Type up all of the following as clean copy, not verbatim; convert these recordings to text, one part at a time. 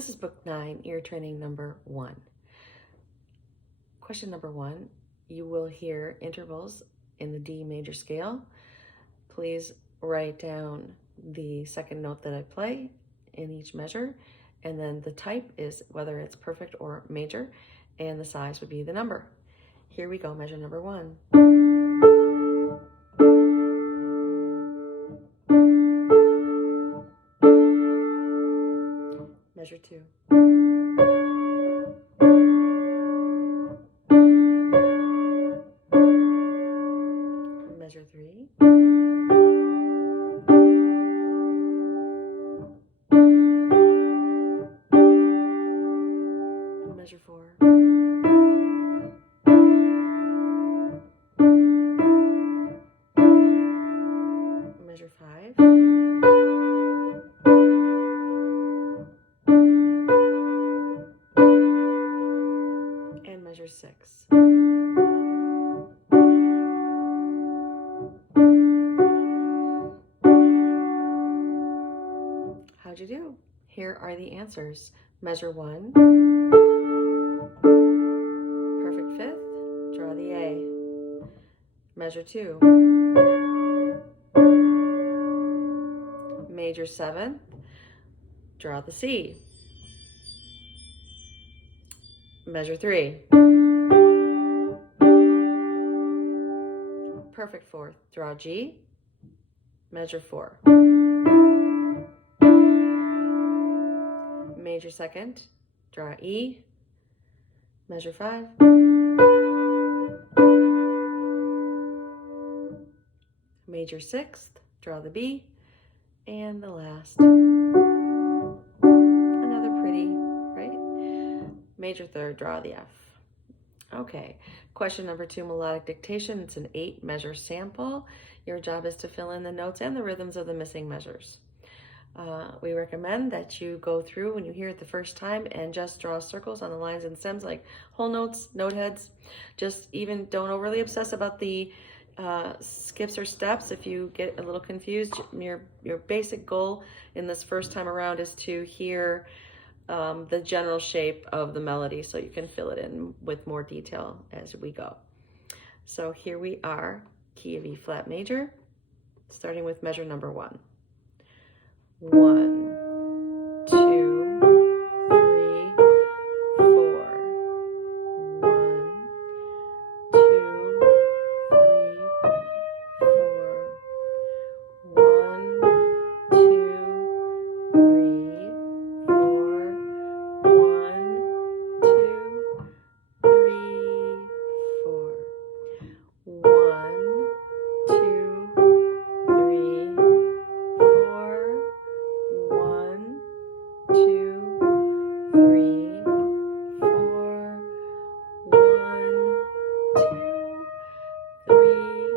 This is book 9, ear training number 1. Question number 1, you will hear intervals in the D major scale. Please write down the second note that I play in each measure, and then the type is whether it's perfect or major, and the size would be the number. Here we go, measure number 1. Measure 2. Measure 3. Measure 4. Measure 5. And measure 6. How'd you do? Here are the answers. Measure 1, perfect fifth, draw the A. Measure 2, major seventh, draw the C. Measure 3, perfect fourth, draw G. Measure 4, major second, draw E. Measure 5, major sixth, draw the B, and the last, another pretty, right? Major third, draw the F. Okay, question number 2, melodic dictation. It's an 8 measure sample. Your job is to fill in the notes and the rhythms of the missing measures. We recommend that you go through when you hear it the first time and just draw circles on the lines and stems like whole notes, note heads. Just even don't overly obsess about the skips or steps. If you get a little confused, your basic goal in this first time around is to hear the general shape of the melody so you can fill it in with more detail as we go. So here we are, key of E flat major, starting with measure number 1. 1, 2, 3, 4. 1, 2, 3, 4. 1, 2, 3, 4. 1, 2, 3, 4. 1, 2, 3, 4. 1, 2, 3, 4. 1, 2, 3,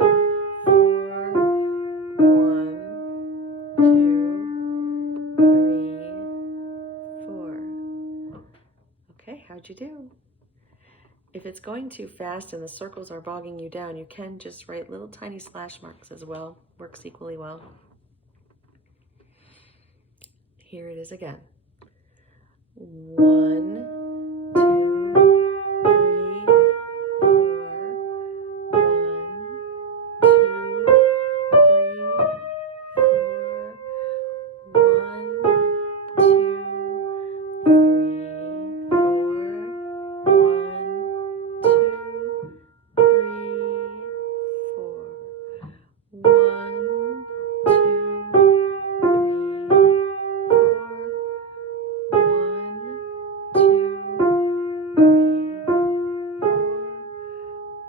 4. 1, 2, 3, 4. Okay, how'd you do? If it's going too fast and the circles are bogging you down, you can just write little tiny slash marks as well. Works equally well. Here it is again. 1, 2, 3, 4. 1, 2, 3, 4. 1, 2, 3, 4. 1, 2, 3, 4. 1, 2, 3, 4. 1, 2, 3, 4. 1,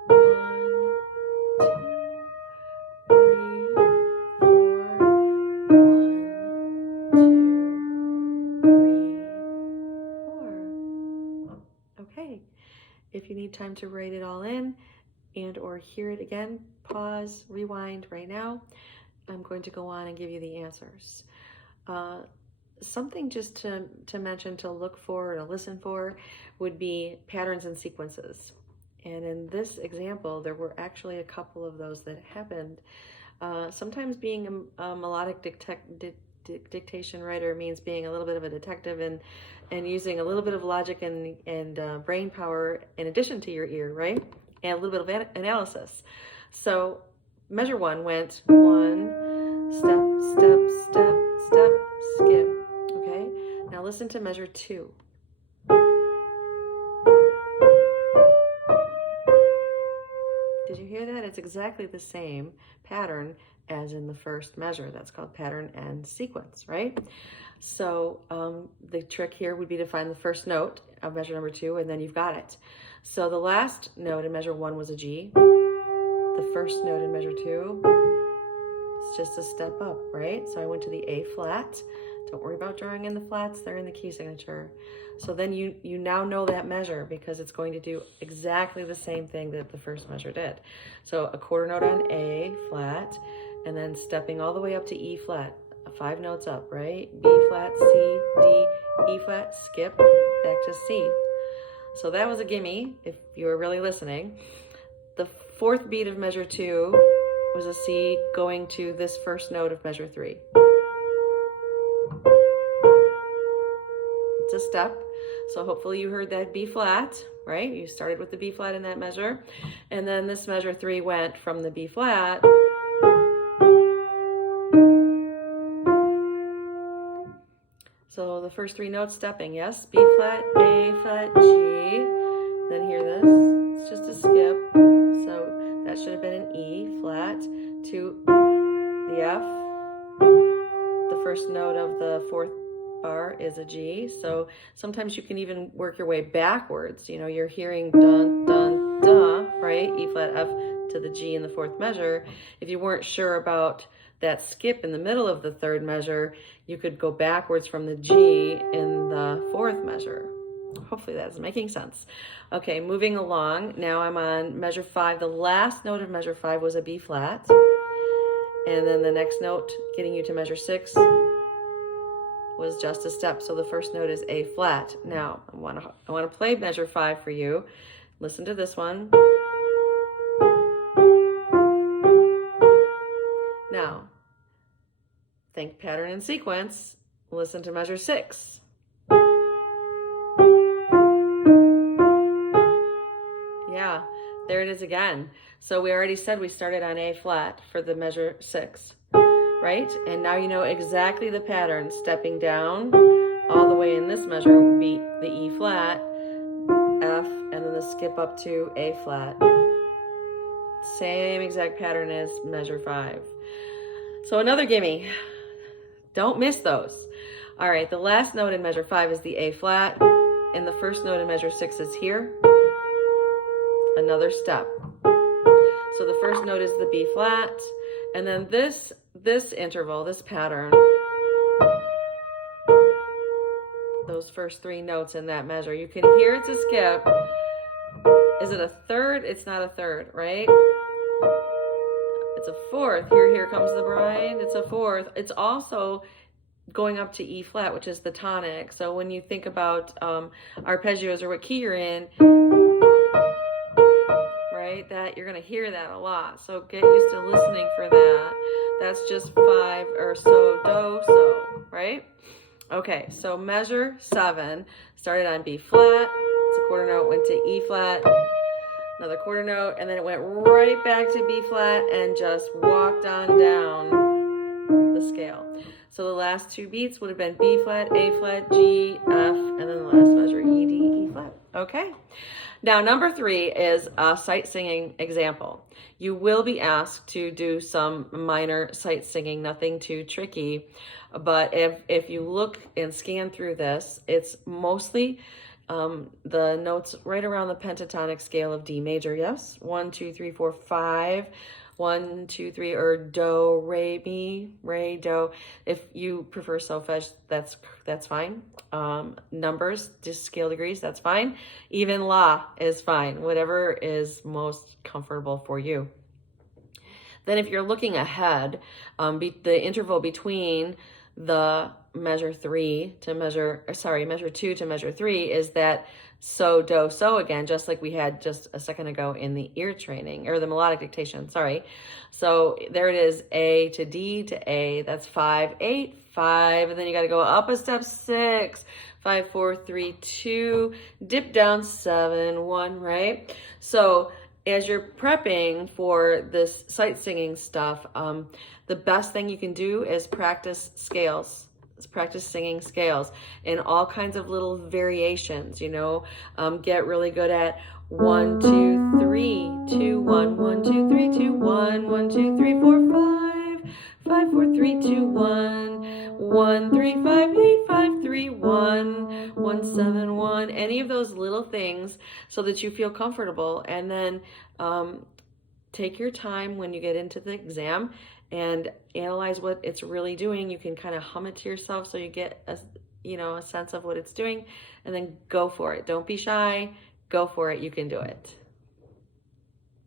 2, 3, 4. 1, 2, 3, 4. Okay, if you need time to write it all in and or hear it again, pause, rewind right now. I'm going to go on and give you the answers. Something just to mention, to look for or to listen for would be patterns and sequences. And in this example, there were actually a couple of those that happened. Sometimes being a melodic dictation writer means being a little bit of a detective and using a little bit of logic and brain power in addition to your ear, right? And a little bit of analysis. So measure 1 went 1, step, step, step, step, skip. Okay, now listen to measure 2. Did you hear that? It's exactly the same pattern as in the first measure. That's called pattern and sequence, right? So the trick here would be to find the first note of measure number 2, and then you've got it. So the last note in measure 1 was a G. The first note in measure 2 is just a step up, right? So I went to the A flat. Don't worry about drawing in the flats, they're in the key signature. So then you now know that measure because it's going to do exactly the same thing that the first measure did. So a quarter note on A flat, and then stepping all the way up to E flat, 5 notes up, right? B flat, C, D, E flat, skip, back to C. So that was a gimme, if you were really listening. The fourth beat of measure 2 was a C going to this first note of measure 3. It's a step. So hopefully you heard that B flat, right? You started with the B flat in that measure. And then this measure 3 went from the B flat so the first 3 notes stepping, yes? B flat, A flat, G. Then hear this, it's just a skip. So that should have been an E flat to the F. The first note of the fourth bar is a G. So sometimes you can even work your way backwards. You know, you're hearing dun, dun, dun, right? E flat, F to the G in the fourth measure. If you weren't sure about that skip in the middle of the third measure, you could go backwards from the G in the fourth measure. Hopefully that's making sense. Okay, moving along. Now I'm on measure 5. The last note of measure 5 was a B flat. And then the next note getting you to measure 6 was just a step. So the first note is A flat. Now I want to play measure 5 for you. Listen to this one. Now, think pattern and sequence. Listen to measure 6. Yeah, there it is again. So we already said we started on A flat for the measure 6, right? And now you know exactly the pattern. Stepping down all the way in this measure would be the E flat, F, and then the skip up to A flat. Same exact pattern as measure 5. So another gimme. Don't miss those. All right, the last note in measure 5 is the A flat, and the first note in measure 6 is here. Another step. So the first note is the B flat, and then this interval, this pattern, those first 3 notes in that measure, you can hear it's a skip. Is it a third? It's not a third, right? It's a fourth. Here comes the bride. It's a fourth. It's also going up to E flat, which is the tonic. So when you think about arpeggios or what key you're in, right, that you're going to hear that a lot. So get used to listening for that. That's just 5 or so, do, so, right? Okay, so measure 7 started on B flat. It's a quarter note, went to E flat, another quarter note, and then it went right back to B flat and just walked on down the scale. So the last 2 beats would have been B flat, A flat, G, F, and then the last measure, E, D, E flat. Okay. Now, number 3 is a sight singing example. You will be asked to do some minor sight singing, nothing too tricky. But if you look and scan through this, it's mostly the notes right around the pentatonic scale of D major. Yes, 1, 2, 3, 4, 5. 1, 2, 3, or do, re, mi, re, do. If you prefer solfege, that's fine. Numbers, just scale degrees, that's fine. Even la is fine, whatever is most comfortable for you. Then if you're looking ahead, the interval between the measure two to measure three is that so, do, so again, just like we had just a second ago in the ear training or the melodic dictation, sorry. So there it is, A to D to A, that's 5, 8, 5, and then you got to go up a step, 6, 5, 4, 3, 2, dip down, 7, 1, right? So as you're prepping for this sight singing stuff, the best thing you can do is practice scales. Practice singing scales in all kinds of little variations, get really good at 1, 2, 3, 2, 1, 1, 2, 3, 2, 1, 1, 2, 3, 4, 5, 5, 4, 3, 2, 1, 1, 3, 5, 8, 5, 3, 1, 1, 7, 1, any of those little things so that you feel comfortable. And then take your time when you get into the exam and analyze what it's really doing. You can kind of hum it to yourself so you get a sense of what it's doing, and then go for it. Don't be shy. Go for it. You can do it.